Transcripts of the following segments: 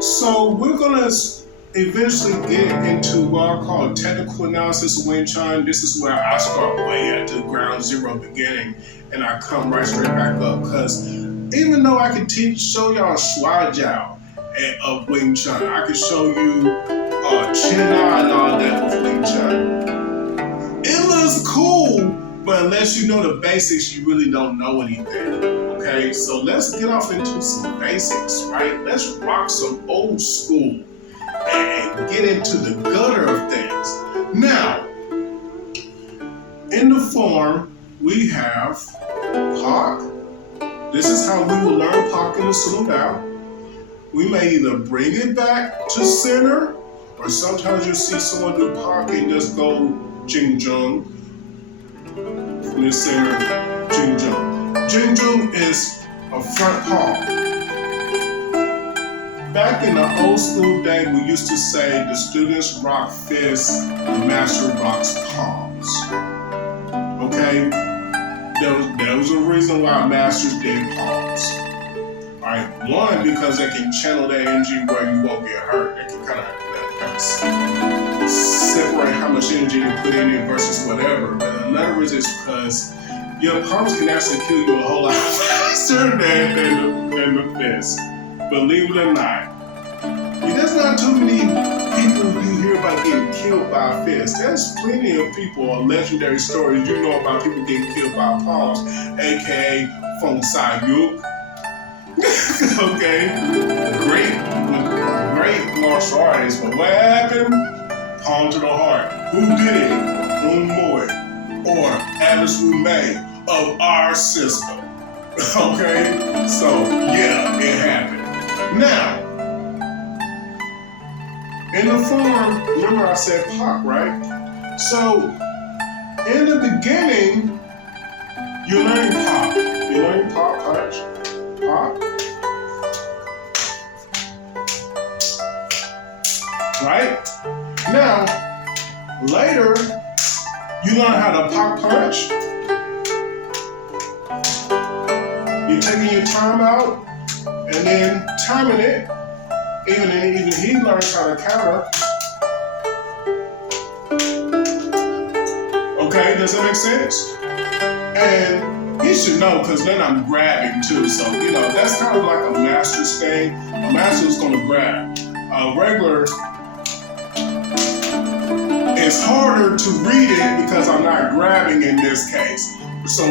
So we're gonna eventually get into what I call technical analysis of Wing Chun. This is where I start way at the ground zero beginning, and I come right straight back up. Because even though I can show y'all Shui Jiao of Wing Chun, I can show you Chin Na and all that with Wing Chun. It looks cool, but unless you know the basics, you really don't know anything. Okay, so let's get off into some basics, right? Let's rock some old school and get into the gutter of things. Now, in the form, we have Pak. This is how we will learn Pak in the Sulu Bao. We may either bring it back to center, or sometimes you'll see someone do Pak and just go Jeung from the center, Jing. Jeung is a front palm. Back in the old school day, we used to say the students rock fists, the master rocks palms. Okay? There was a reason why masters did palms. Alright, one, because they can channel that energy where you won't get hurt. They can kind of separate how much energy you put in it versus whatever. But another reason is because your palms can actually kill you a whole lot faster than the fist. Believe it or not. There's not too many people you hear about getting killed by a fist. There's plenty of people or legendary stories you know about people getting killed by palms, aka Feng Tai-yun. Okay? Great martial artist, but what happened? Palm to the heart. Who did it? Moy or Alice May of our system. Okay? So, yeah, it happened. Now, in the form, remember I said Pak, right? So, in the beginning, you're learning Pak. You're learning Pak punch. Pak. Right? Now, later, you learn how to Pak punch. You're taking your time out and then timing it. Even he learns how to counter. Okay, does that make sense? And he should know, because then I'm grabbing too. So, that's kind of like a master's thing. A master's gonna grab. A regular, it's harder to read it because I'm not grabbing in this case. So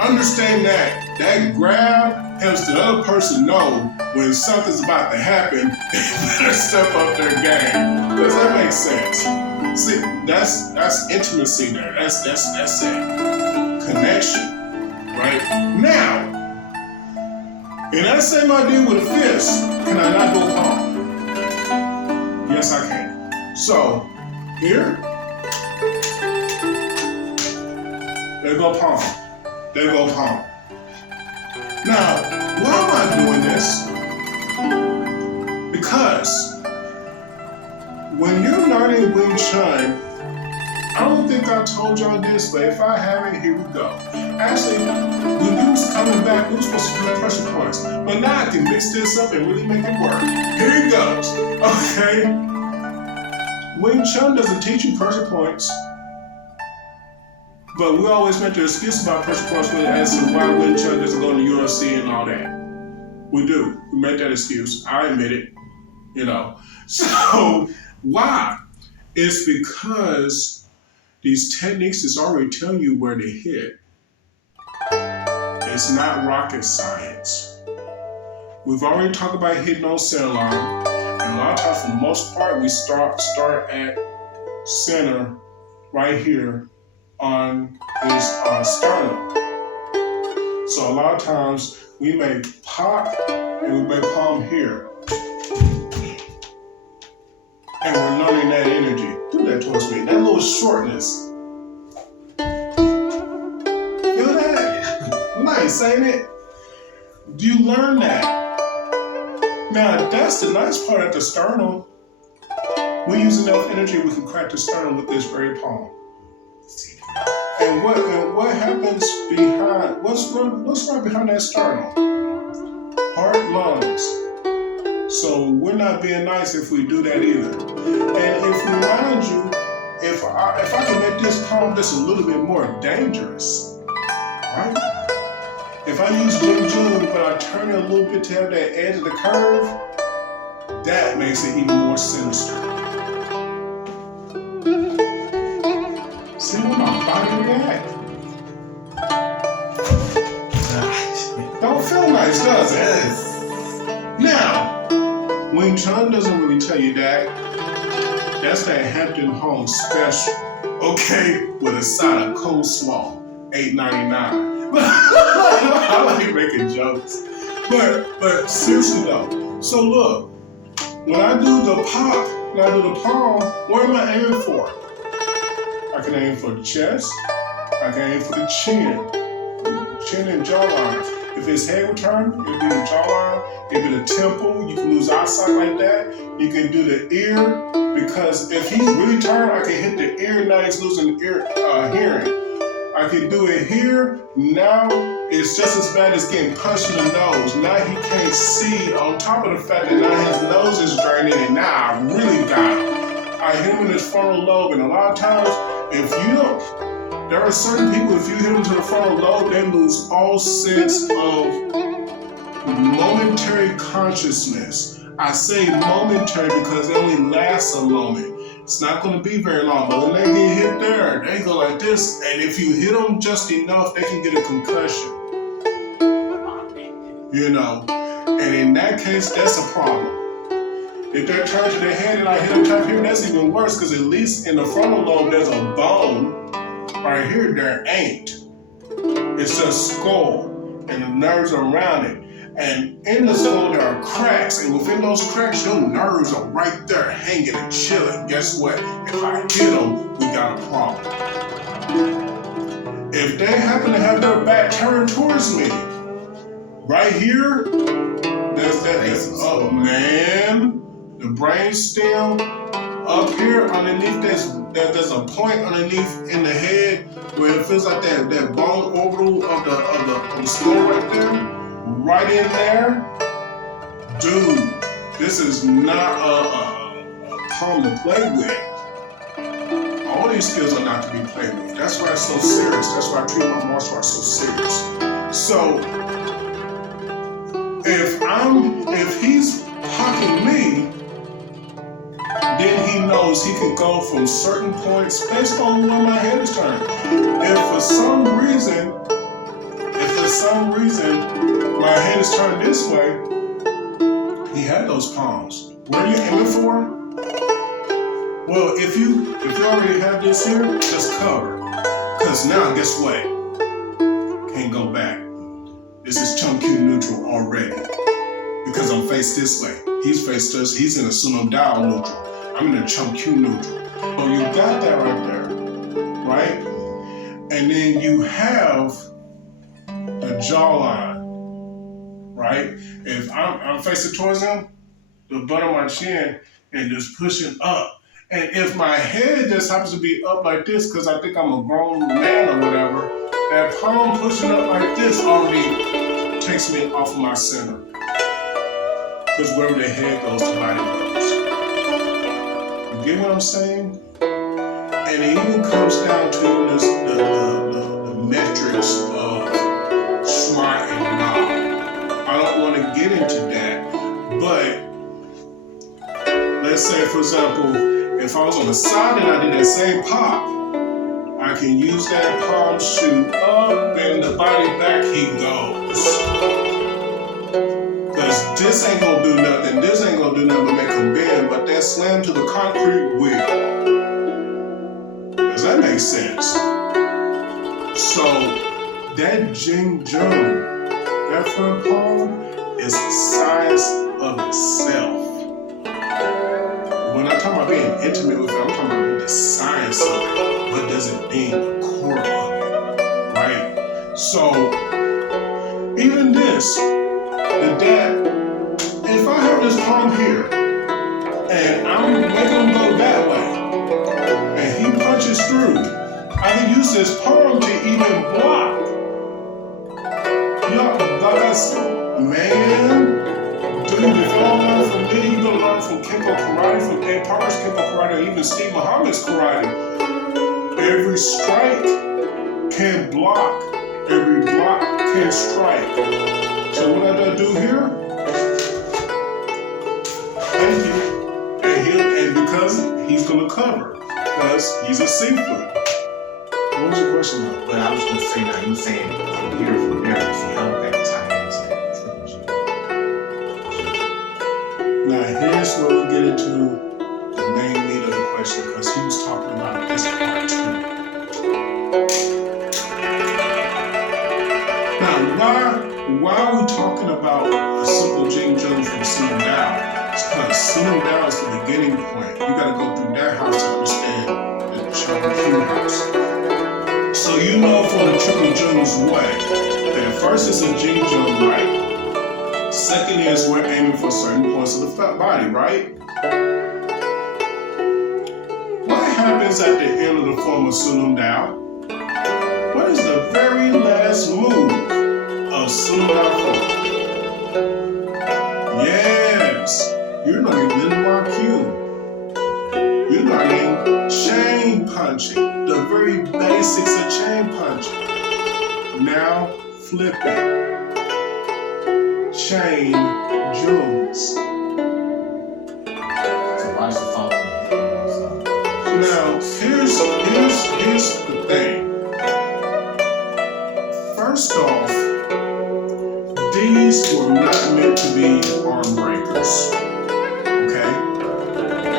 understand that grab helps the other person know when something's about to happen, they better step up their game. Does that make sense? See, that's intimacy there. That's it. Connection. Right? Now, in that same idea with a fist, can I not go palm? Yes, I can. So, here, there go palm. There go palm. Now, why am I doing this? Because when you're learning Wing Chun, I don't think I told y'all this, but if I haven't, here we go. Actually, when you was coming back, we were supposed to do pressure points, but now I can mix this up and really make it work. Here it goes. Okay? Wing Chun doesn't teach you pressure points. But we always make the excuse about pressure points as to why Wing Chun doesn't go to the UFC and all that. We do. We make that excuse. I admit it. So, why? It's because these techniques is already telling you where to hit. It's not rocket science. We've already talked about hitting on center line. And a lot of times, for the most part, we start at center right here on his sternum. So a lot of times we may pop and we may palm here. And we're learning that energy. Do that towards me. That little shortness. Feel that? Nice, ain't it? Do you learn that? Now that's the nice part at the sternum. We use enough energy we can crack the sternum with this very palm. And what happens what's right behind that sternum? Heart, lungs. So we're not being nice if we do that either. And if we mind you, if I can make this palm just a little bit more dangerous, right? If I use Jeung, but I turn it a little bit to have that edge of the curve, that makes it even more sinister. See how my body react? Don't feel nice, does it? Now, Wing Chun doesn't really tell you that. That's that Hampton Hong special, okay, with a side of coleslaw, $8.99. I like making jokes, but seriously though. So look, when I do the pop, when I do the palm, what am I aiming for? I can aim for the chest. I can aim for the chin and jawline. If his head would turn, it'll be the jawline. If it's the temple, you can lose eyesight like that. You can do the ear, because if he really turned, I can hit the ear. Now he's losing ear hearing. I can do it here. Now it's just as bad as getting punched in the nose. Now he can't see, on top of the fact that now his nose is draining, and now I really got him. I hit him in his frontal lobe, and a lot of times, if you don't, there are certain people, if you hit them to the frontal lobe, they lose all sense of momentary consciousness. I say momentary because it only lasts a moment. It's not going to be very long, but when they get hit there, they go like this, and if you hit them just enough, they can get a concussion. You know, and in that case, that's a problem. If they're turned to their head and I hit them top here, that's even worse, because at least in the frontal lobe, there's a bone. Right here, there ain't. It's just skull and the nerves around it. And in the skull, there are cracks. And within those cracks, your nerves are right there hanging and chilling. Guess what? If I hit them, we got a problem. If they happen to have their back turned towards me, right here, there's that. Oh, man. The brainstem. Up here underneath, there's a point underneath in the head where it feels like that bone orbital of the skull right there. Right in there. Dude, this is not a palm to play with. All these skills are not to be played with. That's why it's so serious. That's why I treat my martial arts so serious. So, if he's hucking me, then he knows he can go from certain points based on where my head is turned. If for some reason my head is turned this way, he had those palms. Where are you aiming for? Well, if you already have this here, just cover. Because now, guess what? Can't go back. This is Chum Kiu neutral already. Because I'm faced this way. He's faced us. He's in a Sunam Dao neutral. I'm in a Chum Kiu neutral. So you got that right there, right? And then you have the jawline, right? If I'm facing towards him, the butt of my chin, and just pushing up. And if my head just happens to be up like this, because I think I'm a grown man or whatever, that palm pushing up like this already takes me off of my center. Because wherever the head goes, the body goes. You get what I'm saying? And it even comes down to the metrics of smart and now. I don't want to get into that, but let's say, for example, if I was on the side and I did that same pop, I can use that palm, shoot up, and the body back he goes. Because this ain't gonna do nothing, this ain't gonna do nothing but make him bend, but that slam to the concrete will. Does that make sense? So, that Jing, that front palm is the size of itself. When I talk about being intimate with it, I'm talking about the science of it. What does it mean? The core of it, right? So, even this, the dad, if I have this palm here, and I'm making him go that way, and he punches through, I can use this palm to even block. Y'all, like I said, man, dude, if y'all learn from me, then you can learn from Kempo Karate, from Ed Parker's Kempo Karate, or even Steve Muhammad's Karate. Every strike can block, every block can strike. So what I do here, thank you, and because he's gonna cover, because he's a seafood. What was the question though? But I was gonna say now, you saying from here, so how would that tie into triple G? Now here's where we get into the main meat of the question, because he was talking about this part too. Now why are we talking about a simple Jing Jeung from Sun Dao? It's because Sun Dao is the beginning point. You gotta go through that house to understand the Chum Kiu house. So you know from the triple Jung's way that first is a Jing Jeung, right? Second is we're aiming for certain points of the body, right? What happens at the end of the form of Sun Dao? What is the very last move of Sun Dao form? Yes, you're learning Lin Kiu. You're learning chain punching, the very basics of chain punching. Now flip it. Chain Jungs. So why is the following? Now here's the thing. First off, these were not meant to be arm breakers. Okay?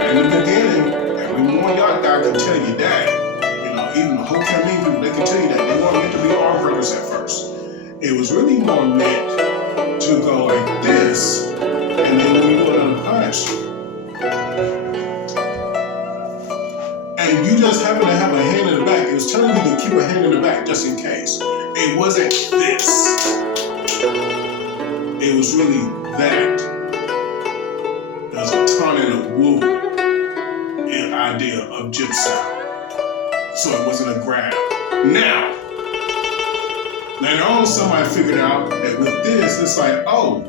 In the beginning, every one y'all guy can tell you that. You know, even the whole Kaming people, they can tell you that they weren't meant to be arm breakers at first. It was really more meant to go like this, and then when you put on a punch, and you just happen to have a hand in the back. It was telling you to keep a hand in the back just in case. It wasn't this. It was really that. There's a ton and a woo in idea of jitsu. So it wasn't a grab. Now, later on, somebody figured out that with this, it's like, oh,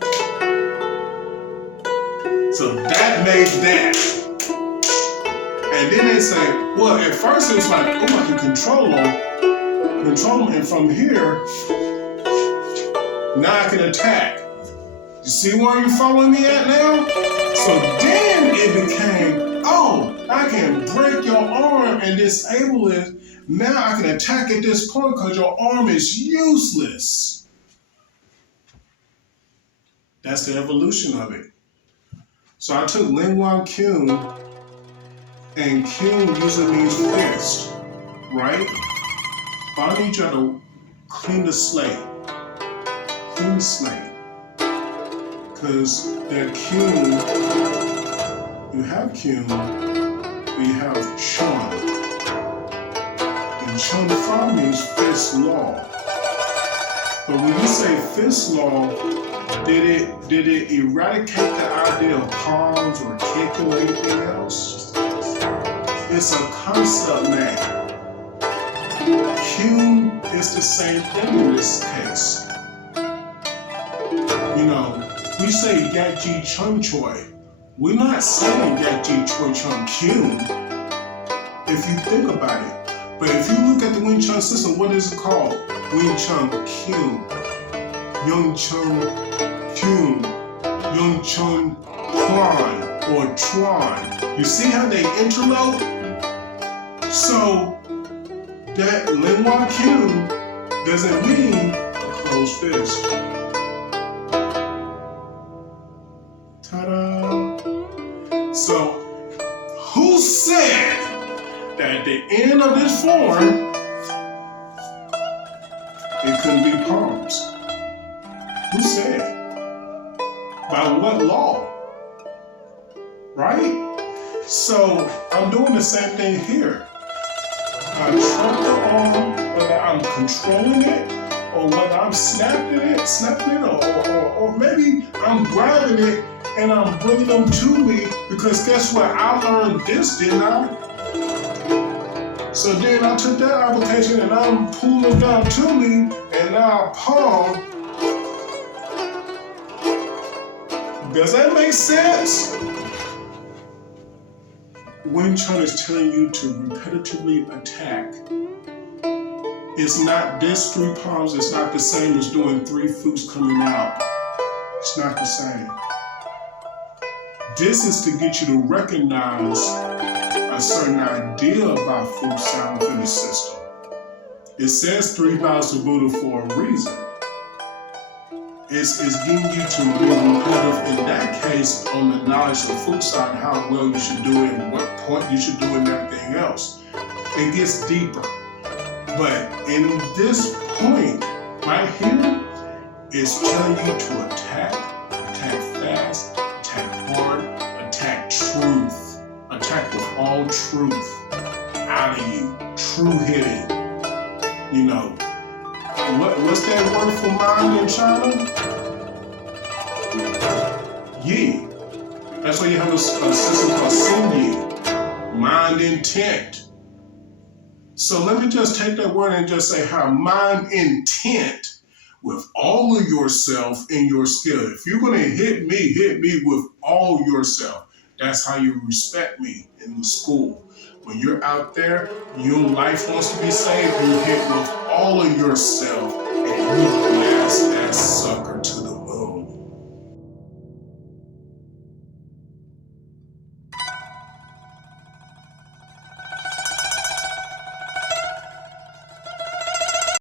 so that made that. And then they say, well, at first it was like, oh, I can control them, and from here, now I can attack. You see where you're following me at now? So then it became, oh, I can break your arm and disable it. Now I can attack at this point because your arm is useless. That's the evolution of it. So I took Lin Kiu, and Kiu usually means fist, right? But I need y'all to clean the slate. Clean the slate. Because that Kiu, you have Kiu, but you have Chun. And Chun Fa means fist law. But when you say fist law, did it eradicate the idea of palms or kicking or anything else? It's a concept now. Q is the same thing in this case. You know, we say Yak-Ji Chun Choi. We're not saying Yak-Ji Choi Chun Kiu, if you think about it. But if you look at the Wing Chun system, what is it called? Wing Chun Kiu, Yung Chun Kiu, Yung Chun Quan, or Chuan. You see how they interlope? So that Lin Kiu doesn't mean a closed fist. Ta-da! So, who said that at the end of this form, it couldn't be palms? Who said? By what law? Right? So, I'm doing the same thing here. I trump the arm, whether I'm controlling it, or whether I'm snapping it, or maybe I'm grabbing it and I'm bringing them to me, because guess what? I learned this, didn't I? So then I took that application and I'm pulling them down to me, and now palm, Does that make sense? Wing Chun is telling you to repetitively attack. It's not this 3 palms, it's not the same as doing 3 flutes coming out. It's not the same. This is to get you to recognize a certain idea about flute sound within the system. It says 3 bows to Buddha for a reason. It's getting you to be repetitive in that case on the knowledge of the flute side, how well you should do it and what point you should do it and everything else. It gets deeper. But in this point right here, it's telling you to attack fast, attack hard, attack truth, attack with all truth out of you, true hitting. You know, what's that word for mind in China? Yi. That's why you have a system called Sin Yi, mind intent. So let me just take that word and just say how mind intent with all of yourself in your skill. If you're going to hit me with all yourself. That's how you respect me in the school. When you're out there, your life wants to be saved, you hit with all of yourself and you blast that sucker to